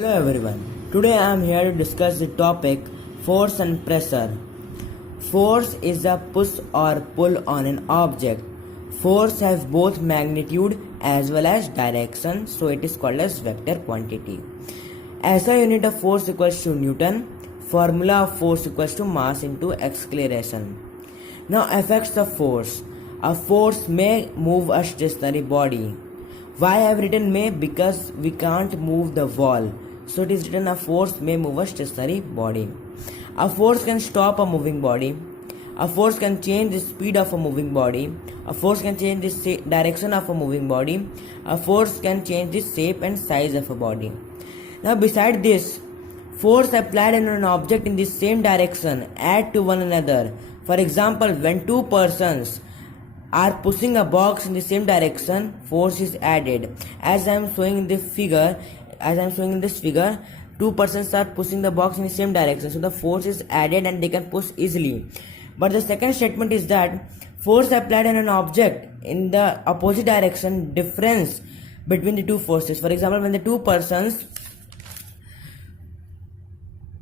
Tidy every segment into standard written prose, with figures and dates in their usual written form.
Hello everyone. Today I am here to discuss the topic force and pressure. Force is a push or pull on an object. Force has both magnitude as well as direction, so it is called as vector quantity. SI unit of force equals to Newton. Formula of force equals to mass into acceleration. Now effects of force. A force may move a stationary body. Why I have written may? Because we can't move the wall. So it is written a force may move a stationary body. A force can stop a moving body. A force can change the speed of a moving body. A force can change the direction of a moving body. A force can change the shape and size of a body. Now beside this, force applied on an object in the same direction add to one another. For example, when two persons are pushing a box in the same direction, force is added. As I am showing in this figure, two persons are pushing the box in the same direction, so the force is added and they can push easily. But the second statement is that force applied on an object in the opposite direction, difference between the two forces. For example, when the two persons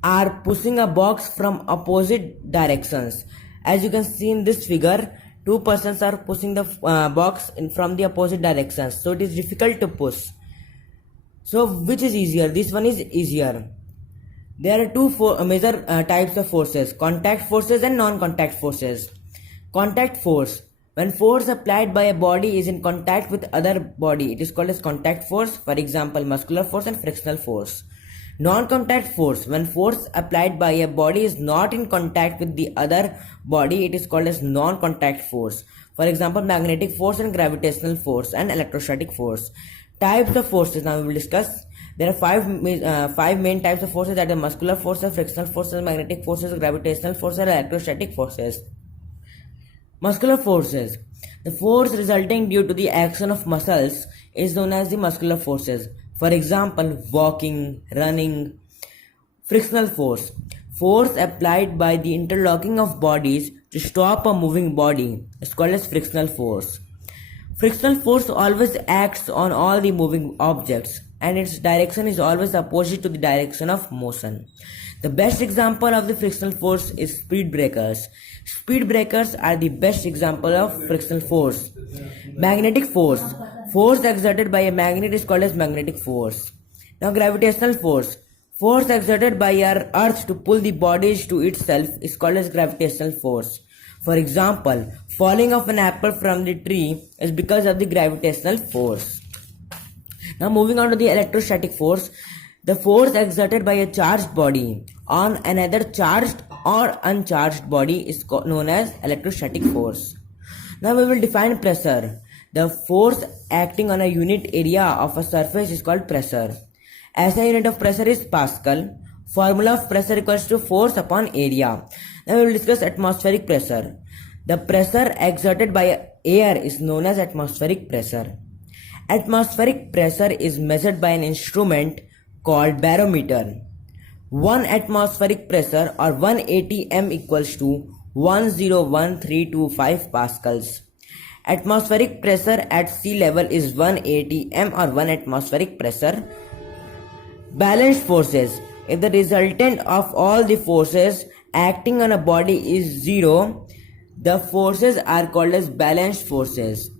are pushing a box from opposite directions, as you can see in this figure, two persons are pushing the box from the opposite directions, so it is difficult to push. So which is easier? This one is easier. There are two major types of forces: contact forces and non-contact forces. Contact force: when force applied by a body is in contact with other body, it is called as contact force. For example, muscular force and frictional force. Non-contact force: when force applied by a body is not in contact with the other body, it is called as non-contact force. For example, magnetic force and gravitational force and electrostatic force. Types of forces now we will discuss. There are five main types of forces, that are muscular forces, frictional forces, magnetic forces, gravitational forces, and electrostatic forces. Muscular forces: the force resulting due to the action of muscles is known as the muscular forces. For example, walking, running. Frictional force: force applied by the interlocking of bodies to stop a moving body is called as frictional force. Frictional force always acts on all the moving objects, and its direction is always opposite to the direction of motion. The best example of the frictional force is speed breakers. Speed breakers are the best example of frictional force. Magnetic force: force exerted by a magnet is called as magnetic force. Now gravitational force: force exerted by our earth to pull the bodies to itself is called as gravitational force. For example, falling of an apple from the tree is because of the gravitational force. Now moving on to the electrostatic force. The force exerted by a charged body on another charged or uncharged body is known as electrostatic force. Now we will define pressure. The force acting on a unit area of a surface is called pressure. SI unit of pressure is Pascal. Formula of pressure equals to force upon area. Now we will discuss atmospheric pressure. The pressure exerted by air is known as atmospheric pressure. Atmospheric pressure is measured by an instrument called barometer. 1 atmospheric pressure or 1 atm equals to 101325 pascals. Atmospheric pressure at sea level is 1 atm or 1 atmospheric pressure. Balanced forces: if the resultant of all the forces acting on a body is zero, the forces are called as balanced forces.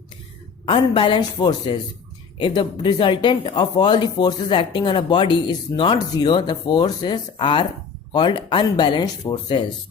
Unbalanced forces: if the resultant of all the forces acting on a body is not zero, the forces are called unbalanced forces.